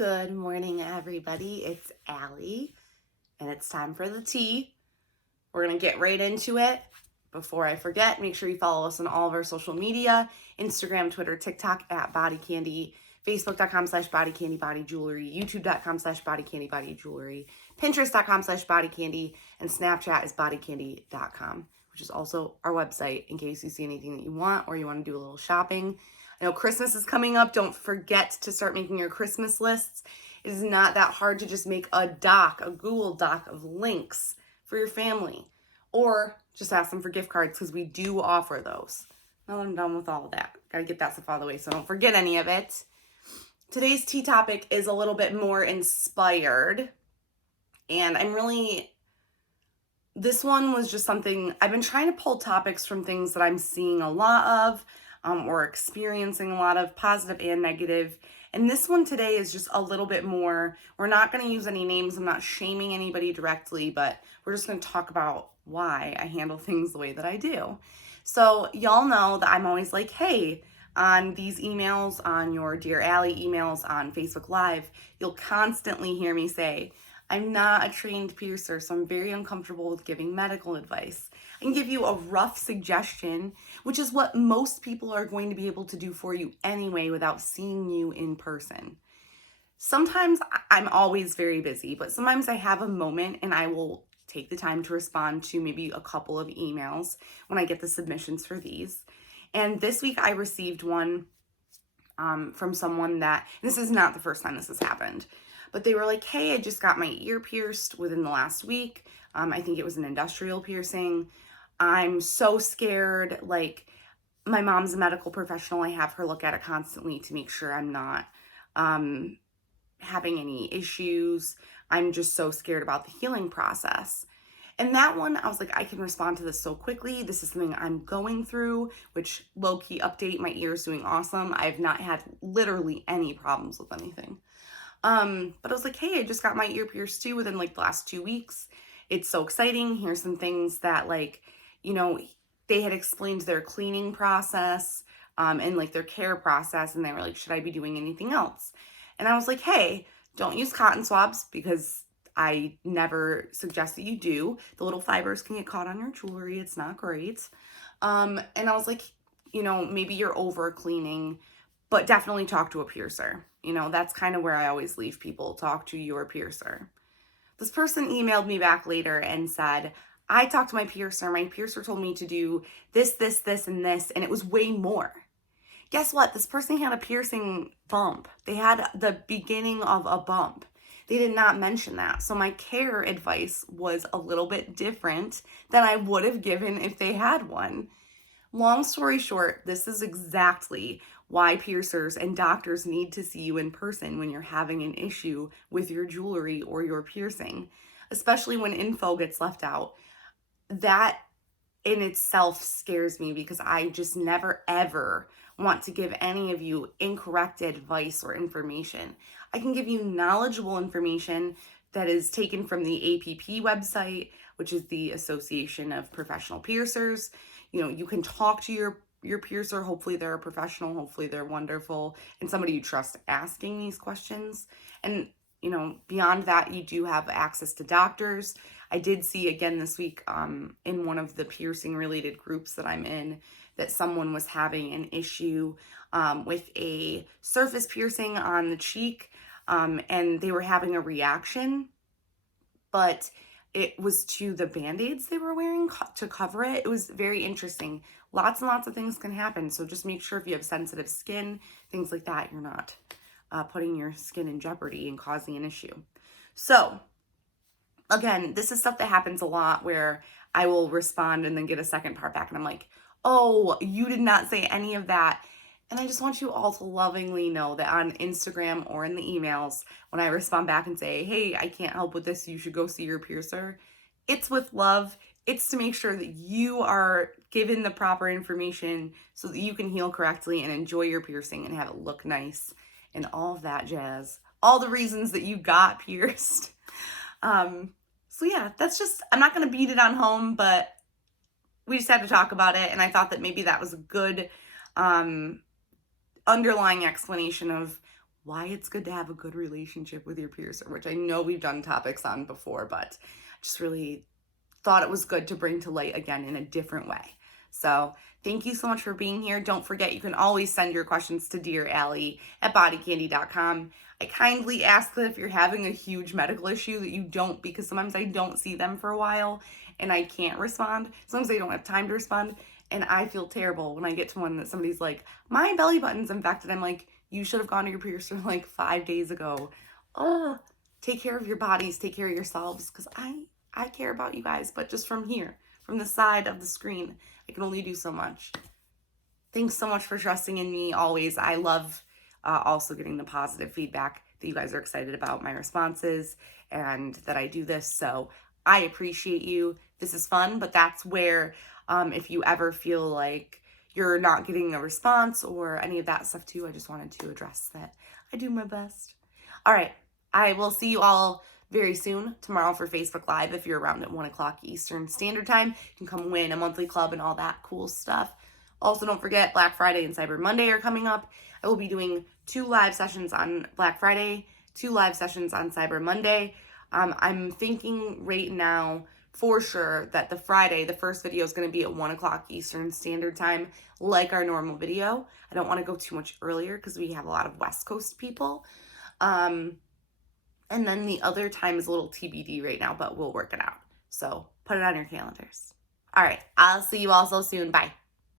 Good morning, everybody. It's Allie, and it's time for the tea. We're going to get right into it. Before I forget, make sure you follow us on all of our social media, Instagram, Twitter, TikTok at BodyCandy, Facebook.com/BodyCandyBodyJewelry, YouTube.com/BodyCandyBodyJewelry, Pinterest.com/BodyCandy, and Snapchat is BodyCandy.com, which is also our website in case you see anything that you want or you want to do a little shopping. I know Christmas is coming up. Don't forget to start making your Christmas lists. It is not that hard to just make a Google Doc of links for your family. Or just ask them for gift cards because we do offer those. Now that I'm done with all of that, gotta get that stuff out of the way so don't forget any of it. Today's tea topic is a little bit more inspired. And this one was just something, I've been trying to pull topics from things that I'm seeing a lot of, or experiencing a lot of, positive and negative. And this one today is just a little bit more, we're not going to use any names, I'm not shaming anybody directly, but we're just going to talk about why I handle things the way that I do. So y'all know that I'm always like, hey, on these emails, on your Dear Allie emails, on Facebook Live, you'll constantly hear me say, I'm not a trained piercer, so I'm very uncomfortable with giving medical advice. I can give you a rough suggestion, which is what most people are going to be able to do for you anyway without seeing you in person. Sometimes I'm always very busy, but sometimes I have a moment and I will take the time to respond to maybe a couple of emails when I get the submissions for these. And this week I received one from someone that, this is not the first time this has happened, but they were like, hey, I just got my ear pierced within the last week. I think it was an industrial piercing. I'm so scared. Like, my mom's a medical professional. I have her look at it constantly to make sure I'm not having any issues. I'm just so scared about the healing process. And that one, I was like, I can respond to this so quickly. This is something I'm going through, which low-key update, my ear is doing awesome. I've not had literally any problems with anything. But I was like, hey, I just got my ear pierced too within like the last 2 weeks. It's so exciting. Here's some things that, like, you know, they had explained their cleaning process, and like their care process. And they were like, should I be doing anything else? And I was like, hey, don't use cotton swabs because I never suggest that you do. The little fibers can get caught on your jewelry. It's not great. And I was like, you know, maybe you're over cleaning, but definitely talk to a piercer. You know, that's kind of where I always leave people. Talk to your piercer. This person emailed me back later and said, I talked to my piercer. My piercer told me to do this, this, this, and this, and it was way more. Guess what? This person had a piercing bump. They had the beginning of a bump. They did not mention that. So my care advice was a little bit different than I would have given if they had one. Long story short, this is exactly why piercers and doctors need to see you in person when you're having an issue with your jewelry or your piercing, especially when info gets left out. That in itself scares me because I just never ever want to give any of you incorrect advice or information. I can give you knowledgeable information that is taken from the APP website, which is the Association of Professional Piercers. You know, you can talk to your piercer. Hopefully they're a professional. Hopefully they're wonderful and somebody you trust asking these questions. And, you know, beyond that, you do have access to doctors. I did see again this week in one of the piercing related groups that I'm in that someone was having an issue with a surface piercing on the cheek, and they were having a reaction, but it was to the Band-Aids they were wearing to cover it. It was very interesting. Lots and lots of things can happen. So just make sure if you have sensitive skin, things like that, you're not putting your skin in jeopardy and causing an issue. So again, this is stuff that happens a lot where I will respond and then get a second part back. And I'm like, oh, you did not say any of that. And I just want you all to lovingly know that on Instagram or in the emails, when I respond back and say, hey, I can't help with this, you should go see your piercer, it's with love. It's to make sure that you are given the proper information so that you can heal correctly and enjoy your piercing and have it look nice and all of that jazz. All the reasons that you got pierced. So yeah, that's just, I'm not going to beat it on home, but we just had to talk about it. And I thought that maybe that was a good underlying explanation of why it's good to have a good relationship with your piercer, which I know we've done topics on before, but just really thought it was good to bring to light again in a different way. So thank you so much for being here. Don't forget, you can always send your questions to Dear Allie at bodycandy.com. I kindly ask that if you're having a huge medical issue that you don't, because sometimes I don't see them for a while and I can't respond. Sometimes I don't have time to respond. And I feel terrible when I get to one that somebody's like, my belly button's infected. I'm like, you should have gone to your piercer like 5 days ago. Oh, take care of your bodies, take care of yourselves, because I care about you guys, but just from here, from the side of the screen, I can only do so much. Thanks so much for trusting in me always. I love also getting the positive feedback that you guys are excited about my responses and that I do this. So I appreciate you. This is fun, but that's where if you ever feel like you're not getting a response or any of that stuff too, I just wanted to address that. I do my best. All right. I will see you all very soon tomorrow for Facebook Live. If you're around at 1 o'clock Eastern Standard Time, you can come win a monthly club and all that cool stuff. Also, don't forget Black Friday and Cyber Monday are coming up. I will be doing 2 live sessions on Black Friday, 2 live sessions on Cyber Monday. I'm thinking right now for sure that the Friday, the first video is going to be at 1 o'clock Eastern Standard Time, like our normal video. I don't want to go too much earlier because we have a lot of West Coast people. And then the other time is a little TBD right now, but we'll work it out. So put it on your calendars. All right, I'll see you all so soon. Bye.